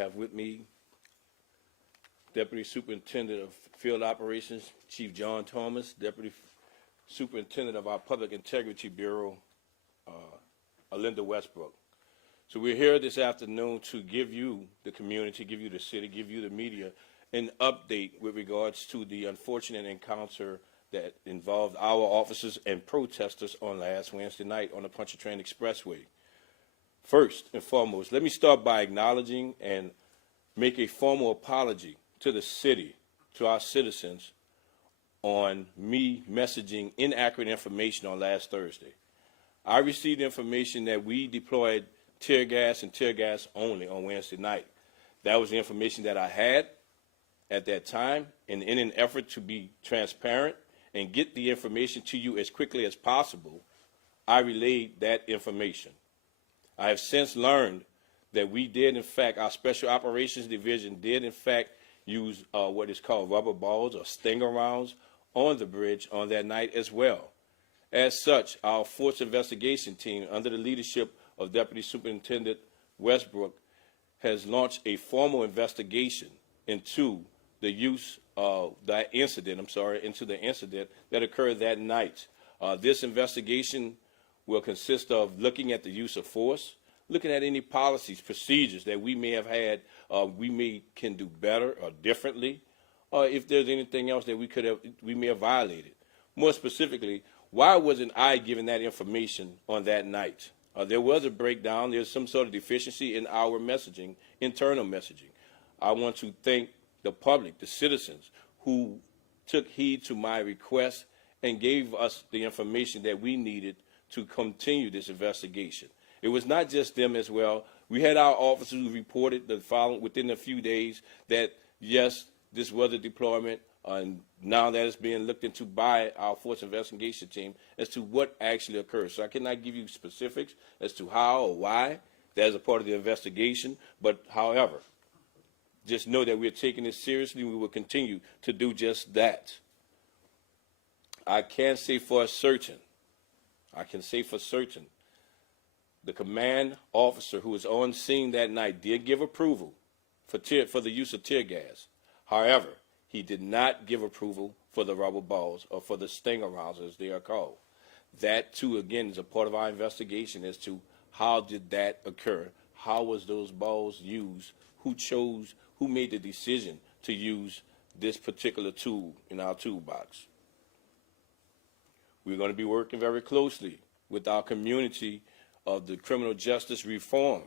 have with me Deputy Superintendent of Field Operations, Chief John Thomas, Deputy Superintendent of our Public Integrity Bureau, Alinda Westbrook. So we're here this afternoon to give you, the community, give you the city, give you the media, an update with regards to the unfortunate encounter that involved our officers and protesters on last Wednesday night on the Pontchartrain Expressway. First and foremost, let me start by acknowledging and make a formal apology to the city, to our citizens, on me messaging inaccurate information on last Thursday. I received information that we deployed tear gas and tear gas only on Wednesday night. That was the information that I had at that time, and in an effort to be transparent and get the information to you as quickly as possible, I relayed that information. I have since learned that we did, in fact, our Special Operations Division did, in fact, use what is called rubber balls or stinger rounds on the bridge on that night as well. As such, our Force Investigation Team, under the leadership of Deputy Superintendent Westbrook, has launched a formal investigation into the use of that incident, into the incident that occurred that night. This investigation will consist of looking at the use of force, looking at any policies, procedures that we may have had, can do better or differently, or if there's anything else that we may have violated. More specifically, why wasn't I given that information on that night? There was a breakdown. There's some sort of deficiency in our messaging, internal messaging. I want to thank the public, the citizens, who took heed to my request and gave us the information that we needed to continue this investigation. It was not just them as well. We had our officers who reported within a few days that, yes, this was a deployment, and now that is being looked into by our Force Investigation Team as to what actually occurred. So I cannot give you specifics as to how or why. That is a part of the investigation. But, however, just know that we're taking this seriously. We will continue to do just that. I can say for certain, the command officer who was on scene that night did give approval for the use of tear gas. However, he did not give approval for the rubber balls or for the stinger rounds, as they are called. That, too, again, is a part of our investigation as to how did that occur? How was those balls used? Who made the decision to use this particular tool in our toolbox? We're going to be working very closely with our community of the criminal justice reform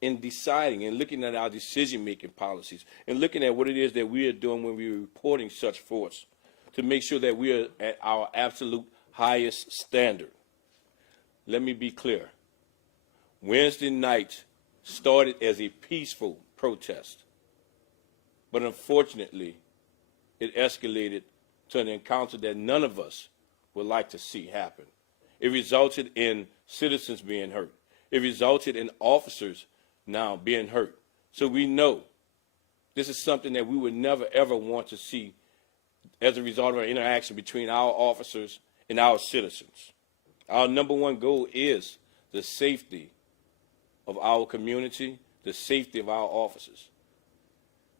in deciding and looking at our decision-making policies and looking at what it is that we are doing when we're reporting such force to make sure that we are at our absolute highest standard. Let me be clear. Wednesday night started as a peaceful protest, but unfortunately, it escalated to an encounter that none of us would like to see happen. It resulted in citizens being hurt. It resulted in officers now being hurt. So we know this is something that we would never, ever want to see as a result of an interaction between our officers and our citizens. Our number one goal is the safety of our community, the safety of our officers.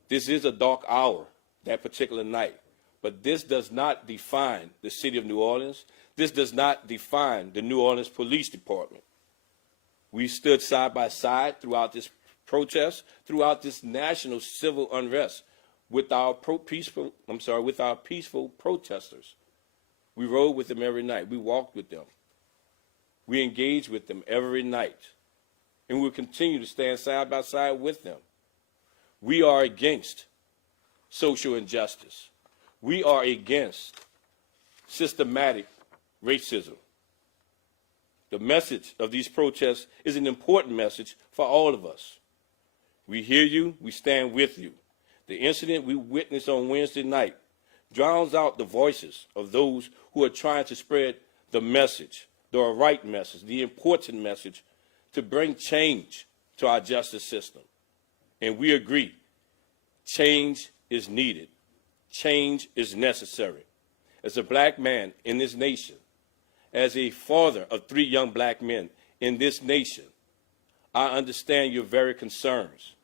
This is a dark hour, that particular night, but this does not define the city of New Orleans. This does not define the New Orleans Police Department. We stood side by side throughout this protest, throughout this national civil unrest with our peaceful protesters. We rode with them every night. We walked with them. We engaged with them every night. And we'll continue to stand side by side with them. We are against social injustice. We are against systematic racism. The message of these protests is an important message for all of us. We hear you, we stand with you. The incident we witnessed on Wednesday night drowns out the voices of those who are trying to spread the message, the right message, the important message to bring change to our justice system. And we agree, change is needed. Change is necessary. As a black man in this nation, as a father of 3 young black men in this nation, I understand your very concerns.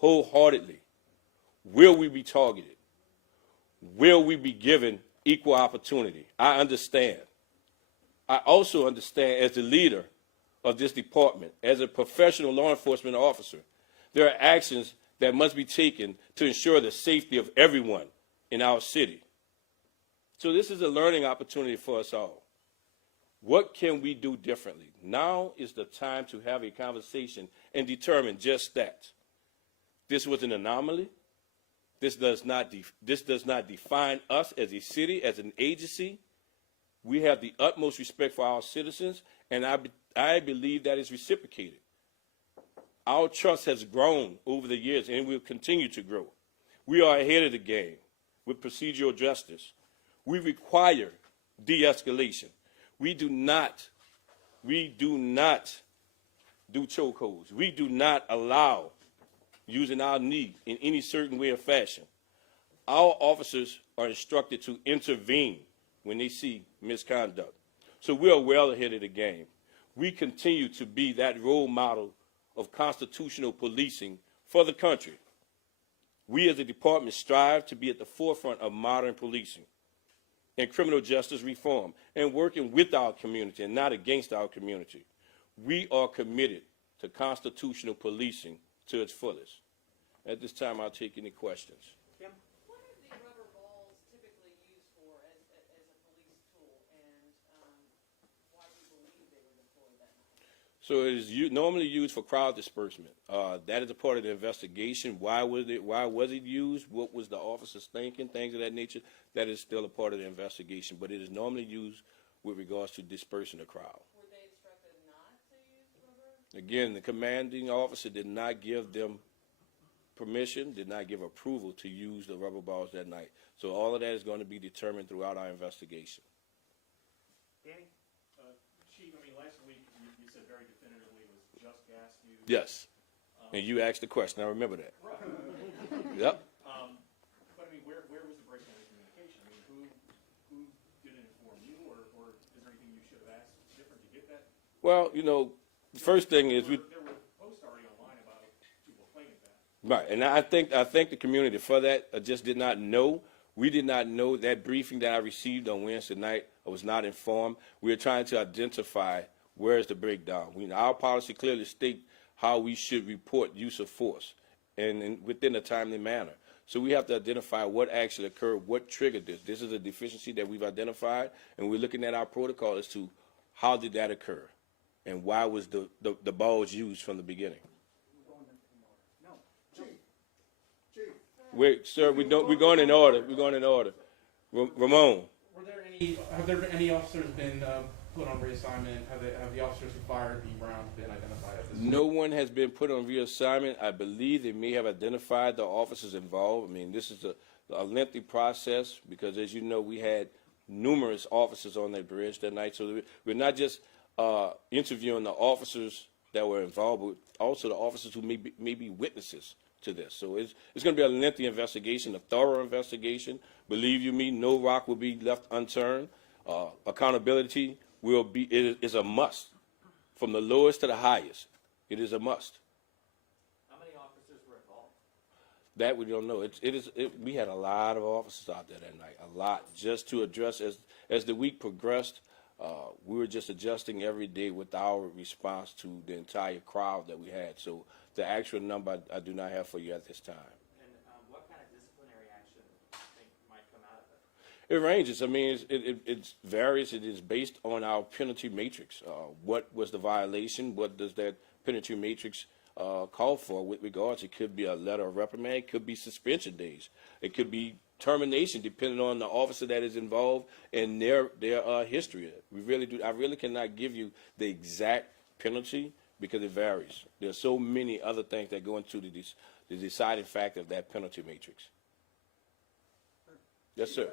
wholeheartedly. Will we be targeted? Will we be given equal opportunity? I understand. I also understand, as the leader of this department, as a professional law enforcement officer, there are actions that must be taken to ensure the safety of everyone in our city. So this is a learning opportunity for us all. What can we do differently? Now is the time to have a conversation and determine just that. This was an anomaly. This does not define us as a city, as an agency. We have the utmost respect for our citizens, and I believe that is reciprocated. Our trust has grown over the years, and will continue to grow. We are ahead of the game with procedural justice. We require de-escalation. We do not do chokeholds. We do not allow using our knee in any certain way or fashion. Our officers are instructed to intervene when they see misconduct. So we are well ahead of the game. We continue to be that role model of constitutional policing for the country. We as a department strive to be at the forefront of modern policing and criminal justice reform, and working with our community and not against our community. We are committed to constitutional policing to its fullest. At this time, I'll take any questions. Kim? What are the rubber balls typically used for as a police tool, and why do you believe they were deployed that night? So it is normally used for crowd disbursement. That is a part of the investigation. Why was it used? What was the officers thinking? Things of that nature. That is still a part of the investigation, but it is normally used with regards to dispersing the crowd. Were they instructed not to use rubber? Again, the commanding officer did not give them permission, did not give approval to use the rubber balls that night. So all of that is going to be determined throughout our investigation. Danny? Chief, I mean, last week you said very definitively it was just gas used. Yes. And you asked the question. I remember that. Right. Yep. But I mean, where was the breakdown in communication? I mean, who didn't inform you, or is there anything you should have asked different to get that? Well, you know, the first thing is there were posts already online about people claiming that. Right, and I think the community for that just did not know. We did not know that briefing that I received on Wednesday night. I was not informed. We are trying to identify where is the breakdown. Our policy clearly states how we should report use of force, and within a timely manner. So we have to identify what actually occurred, what triggered this. This is a deficiency that we've identified, and we're looking at our protocol as to how did that occur, and why was the balls used from the beginning. Wait, sir, we're going in order. We're going in order. Ramon. Have there been any officers been put on reassignment? Have the officers who fired the rounds been identified at this point? No one has been put on reassignment. I believe they may have identified the officers involved. I mean, this is a lengthy process because, as you know, we had numerous officers on that bridge that night. So we're not just interviewing the officers that were involved, but also the officers who may be witnesses to this. So it's going to be a lengthy investigation, a thorough investigation. Believe you me, no rock will be left unturned. Accountability is a must, from the lowest to the highest. It is a must. How many officers were involved? That we don't know. We had a lot of officers out there that night, a lot, just to address as the week progressed. We were just adjusting every day with our response to the entire crowd that we had. So the actual number I do not have for you at this time. And what kind of disciplinary action do you think might come out of it? It ranges. I mean, it varies. It is based on our penalty matrix. What was the violation? What does that penalty matrix call for with regards? It could be a letter of reprimand. It could be suspension days. It could be termination, depending on the officer that is involved and their history. I really cannot give you the exact penalty because it varies. There's so many other things that go into the deciding factor of that penalty matrix. Yes, sir.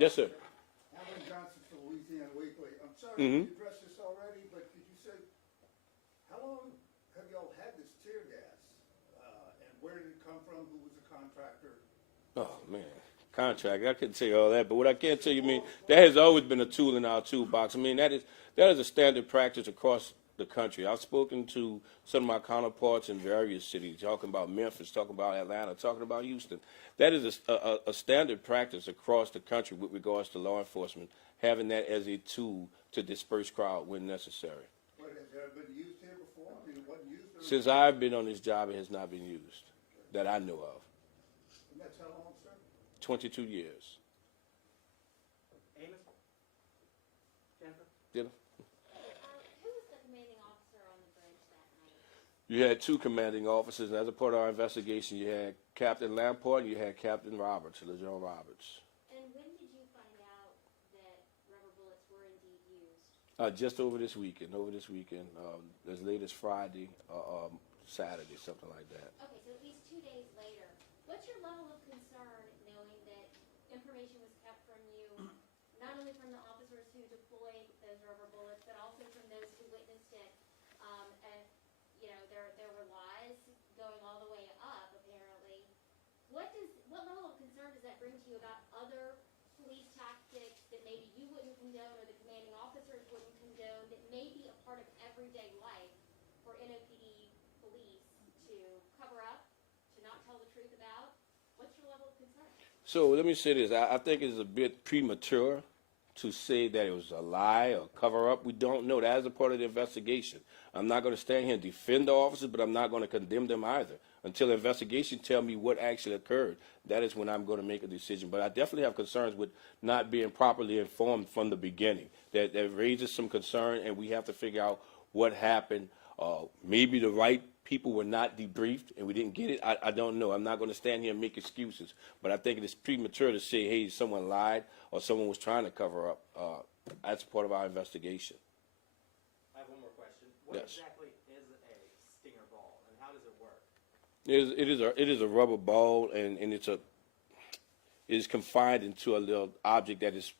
Yes, sir. Alan Johnson from Louisiana Weekly. I'm sorry you addressed this already, but could you say, how long have y'all had this tear gas? And where did it come from? Who was the contractor? Oh, man. Contract. I couldn't tell you all that, but what I can tell you, that has always been a tool in our toolbox. I mean, that is a standard practice across the country. I've spoken to some of my counterparts in various cities, talking about Memphis, talking about Atlanta, talking about Houston. That is a standard practice across the country with regards to law enforcement, having that as a tool to disperse crowd when necessary. But has it ever been used here before? I mean, it wasn't used. Since I've been on this job, it has not been used, that I know of. And that's how long, sir? 22 years. Amos? Jennifer? You know? Who was the commanding officer on the bridge that night? You had two commanding officers, and as a part of our investigation, you had Captain Lamport and you had Captain Roberts, LeJohn Roberts. And when did you find out that rubber bullets were indeed used? Just over this weekend, as late as Friday, Saturday, something like that. Okay, so at least 2 days later. What's your level of concern knowing that information was kept from you, not only from the officers who deployed those rubber bullets, but also from those who witnessed it? And, you know, there were lies going all the way up, apparently. What level of concern does that bring to you about other police tactics that maybe you wouldn't condone or the commanding officers wouldn't condone that may be a part of everyday life for NOPD police to cover up, to not tell the truth about? What's your level of concern? So let me say this. I think it's a bit premature to say that it was a lie or cover up. We don't know. That is a part of the investigation. I'm not going to stand here and defend the officers, but I'm not going to condemn them either. Until the investigation tell me what actually occurred, that is when I'm going to make a decision. But I definitely have concerns with not being properly informed from the beginning. That raises some concern, and we have to figure out what happened. Maybe the right people were not debriefed, and we didn't get it. I don't know. I'm not going to stand here and make excuses. But I think it is premature to say, hey, someone lied or someone was trying to cover up. That's part of our investigation. I have one more question. What Yes. exactly is a stinger ball, and how does it work? It is a rubber ball, and it is confined into a little object that is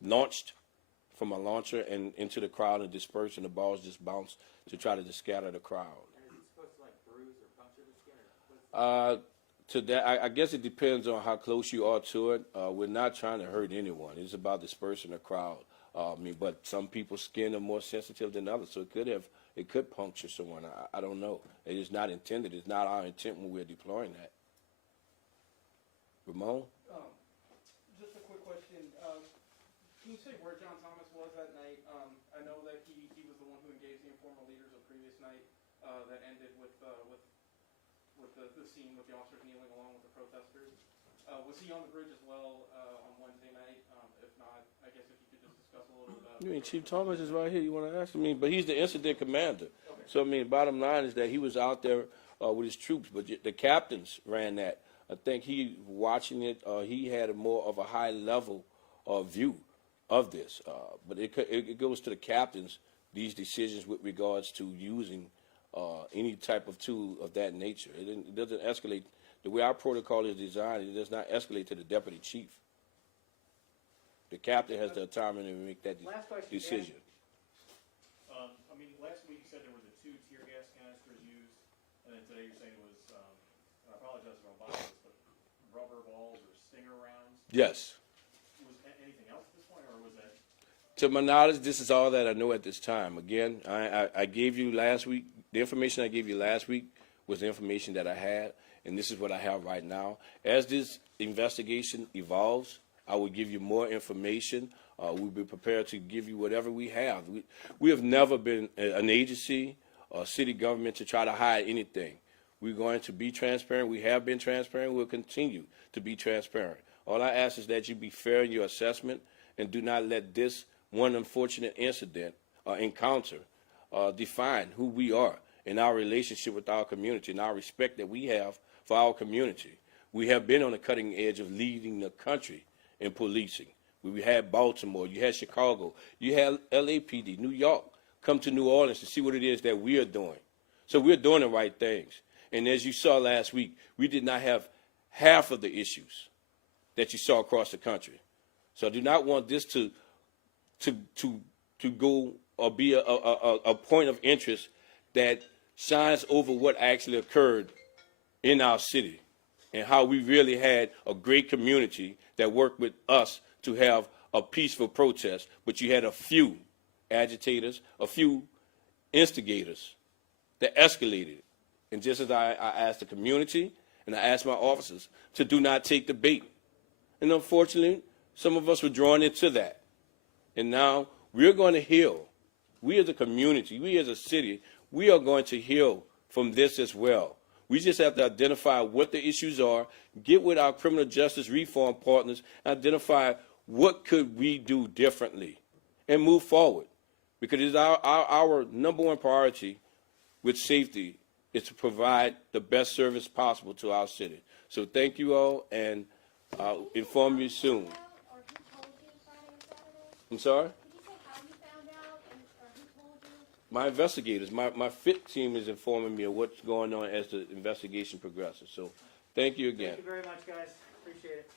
launched from a launcher and into the crowd and dispersed, and the balls just bounce to try to scatter the crowd. And is it supposed to like bruise or puncture the skin, or what's To that, I guess it depends on how close you are to it. We're not trying to hurt anyone. It's about dispersing the crowd. But some people's skin are more sensitive than others, so it could puncture someone. I don't know. It is not intended. It's not our intent when we're deploying that. Ramon? Just a quick question. Can you say where John Thomas was that night? I know that he was the one who engaged the informal leaders the previous night that ended with the scene with the officers kneeling along with the protesters. Was he on the bridge as well on Wednesday night? If not, I guess if you could just discuss a little about. You mean Chief Thomas is right here. You want to ask him? But he's the incident commander. Okay. So, bottom line is that he was out there with his troops, but the captains ran that. I think he, watching it, he had more of a high level view of this. But it goes to the captains, these decisions with regards to using any type of tool of that nature. It doesn't escalate. The way our protocol is designed, it does not escalate to the deputy chief. The captain has the autonomy to make that decision. Last week you said there were the 2 tear gas canisters used, and then today you're saying it was, and I apologize if I'm biased, but rubber balls or stinger rounds. Yes. Was anything else at this point, or was that? To my knowledge, this is all that I know at this time. Again, I gave you last week, the information I gave you last week was the information that I had, and this is what I have right now. As this investigation evolves, I will give you more information. We'll be prepared to give you whatever we have. We have never been an agency or city government to try to hide anything. We're going to be transparent. We have been transparent. We'll continue to be transparent. All I ask is that you be fair in your assessment and do not let this one unfortunate incident or encounter define who we are in our relationship with our community and our respect that we have for our community. We have been on the cutting edge of leading the country in policing. We had Baltimore, you had Chicago, you had LAPD, New York, come to New Orleans to see what it is that we are doing. So we're doing the right things. And as you saw last week, we did not have half of the issues that you saw across the country. So I do not want this to go or be a point of interest that shines over what actually occurred in our city and how we really had a great community that worked with us to have a peaceful protest, but you had a few agitators, a few instigators that escalated it. And just as I asked the community and I asked my officers to do not take the bait. And unfortunately, some of us were drawn into that. And now we're going to heal. We as a community, we as a city, we are going to heal from this as well. We just have to identify what the issues are, get with our criminal justice reform partners, identify what could we do differently, and move forward. Because it's our number one priority with safety is to provide the best service possible to our city. So thank you all, and I'll inform you soon. Or who told you Friday and Saturday? I'm sorry? Could you say how you found out or who told you? My investigators, my FIT team is informing me of what's going on as the investigation progresses. So thank you again. Thank you very much, guys. Appreciate it.